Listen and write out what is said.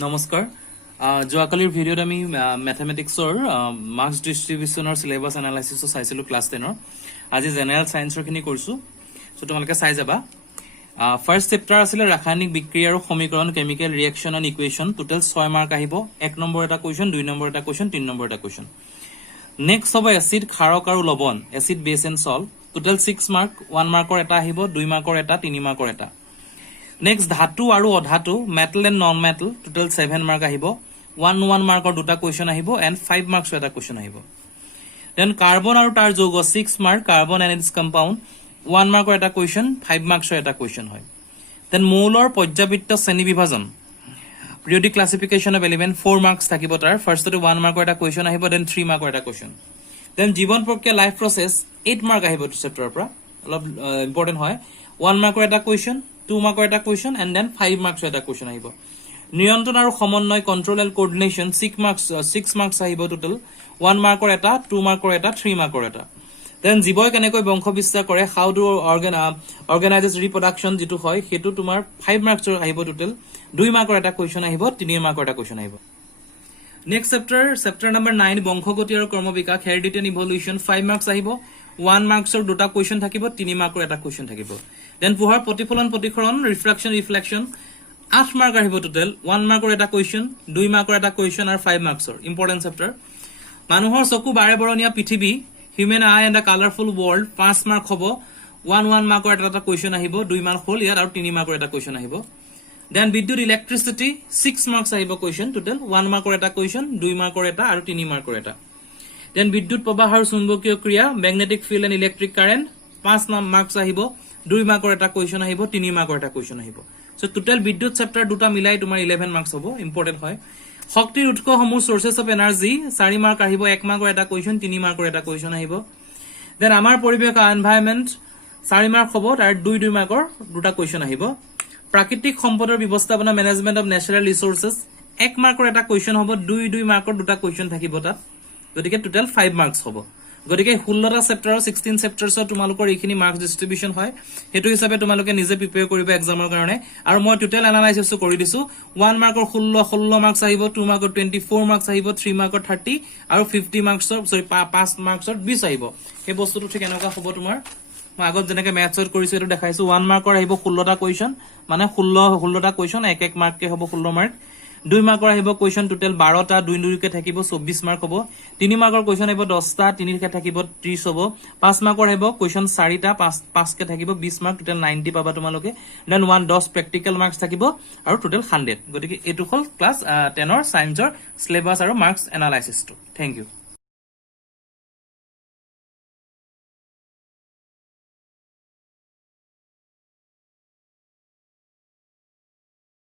নমস্কাৰ যোৱাকালিৰ ভিডিঅ'ত আমি ম্যাথমেটিক্সৰ মাৰ্কস ডিস্ট্ৰিবিউশনৰ সিলেবাস এনালাইসিস চাইছিলো ক্লাস 10 ৰ আজি জেনাৰেল সায়েন্সৰ খিনি কৰিছো সো তোমালোকে চাই যাবা ফাৰ্স্ট চেপ্টাৰ আছিল ৰাসায়নিক বিক্ৰিয়া আৰু সমীকৰণ chemical reaction and equation total 6 mark আহিব 1 নম্বৰ এটা কোৱেশ্চন 2 নম্বৰ এটা কোৱেশ্চন 3 নম্বৰ এটা কোৱেশ্চন নেক্সট হ'ব এসিড ক্ষাৰক আৰু লৱণ acid base and salt total 6 mark 1 মাৰ্কৰ এটা আহিব 2 মাৰ্কৰ এটা 3 মাৰ্কৰ এটা Next, dhatu aru adhatu, metal and non-metal, total 7 mark ahibo. 1 mark or duta question ahibo and 5 marks eta question ahibo. Then carbon aru tar jogo 6 mark, carbon and its compound, 1 mark or eta question, 5 marks or eta question hoy. Then molar porjabitta seni vibhajan. Periodic classification of element 4 marks thakibo tar. First to 1 mark or eta question ahibo, then 3 mark or eta question. Then jiban prokriya life process 8 mark ahibo to chapter pra. Important hoy. 1 mark or eta question. 2 mark eta question and then 5 marks eta question ahibo নিয়ন্ত্ৰণ আৰু সমন্বয় control and কোঅৰ্ডিনেশন 6 marks ahibo total 1 mark eta 2 mark eta 3 mark eta then জীৱই কেনেকৈ বংশ বিস্তাৰ কৰে how do organizes reproduction যেটো হয় হেতু তোমাৰ 5 marks ahibo total 2 mark eta question ahibo 3 mark eta question ahibo next chapter number 9 বংশগতি আৰু ক্ৰমবিকাশ heredity and evolution 5 marks ahibo 1 marks or দুটা question থাকিব 3 mark eta question থাকিব then পোহৰ প্ৰতিফলন প্ৰতিসৰণ reflection 8 mark আহিব total 1 mark eta question 2 mark eta question আৰু 5 marks important chapter মানুহৰ চকু বাৰে বৰণীয়া পৃথিৱী human eye and a colorful world 5 mark হ'ব 1 mark eta question আহিব 2 mark হল ইয়াৰ আৰু 3 mark eta question আহিব then বিদ্যুৎ electricity 6 marks আহিব question total 1 mark eta question 2 mark eta আৰু 3 mark eta then বিদ্যুৎ প্ৰবাহ আৰু চুম্বকীয় ক্ৰিয়া magnetic field and electric current 5 marks আহিব 2 mark eta question আহিব 3 mark eta question আহিব so total বিদ্যুৎ chapter দুটা মিলাই তোমাৰ 11 marks হ'ব important হয় শক্তিৰ উৎস সমূহ sources of energy 4 mark আহিব 1 mark eta question 3 mark eta question আহিব then আমাৰ পৰিবেশ environment 4 mark হ'ব তাৰ 2 mark দুটা question আহিব প্ৰাকৃতিক সম্পদৰ ব্যৱস্থাপনা management of natural resources 1 mark এটা question হ'ব 2 mark দুটা question থাকিব তাত গতিকে টোটাল 5 marks হ'ব গতিকে 16টা চেপ্টাৰ 16 চেপ্টাৰছ তোমালোকৰ এইখিনি মাৰ্কস ডিস্ট্ৰিবিউশন হয় হেতু হিচাপে তোমালোকে নিজে প্ৰিপেয়াৰ কৰিবা এক্সামৰ কাৰণে আৰু মই টোটাল এনালাইসিস কৰি দিছো 1 মাৰ্কৰ 16 মাৰ্কস আহিব 2 মাৰ্কৰ 24 মাৰ্কস আহিব 3 মাৰ্কৰ 30 আৰু 50 মাৰ্কসৰ 5 মাৰ্কসৰ 20 আহিব এই বস্তুটো ঠিক এনেকুৱা হ'ব তোমাৰ মই আগত যেনেকৈ ম্যাথছত কৰিছো এটো দেখাইছো 1 মাৰ্কৰ আহিব 16টা কোৱেশ্চন মানে 16টা কোৱেশ্চন 1 মাৰ্ক কে হ'ব 16 মাৰ্ক 2 মাৰ্কৰ আহিব কোৱেশ্চন টোটাল 12টা 2 কে থাকিব 24 মাৰ্ক হ'ব 3 মাৰ্কৰ কোৱেশ্চন আহিব 10টা 3 কে থাকিব 30 হ'ব 5 মাৰ্কৰ আহিব কোৱেশ্চন 4টা 5 কে থাকিব 20 মাৰ্ক টোটাল 90 পাবা তোমালোকে দেন 10 প্ৰ্যাকটিক্যাল মাৰ্কস থাকিব আৰু টোটাল 100 গতিকে এটো হল ক্লাস 10 ৰ সায়েন্সৰ সিলেবাস আৰু marks analysis to thank U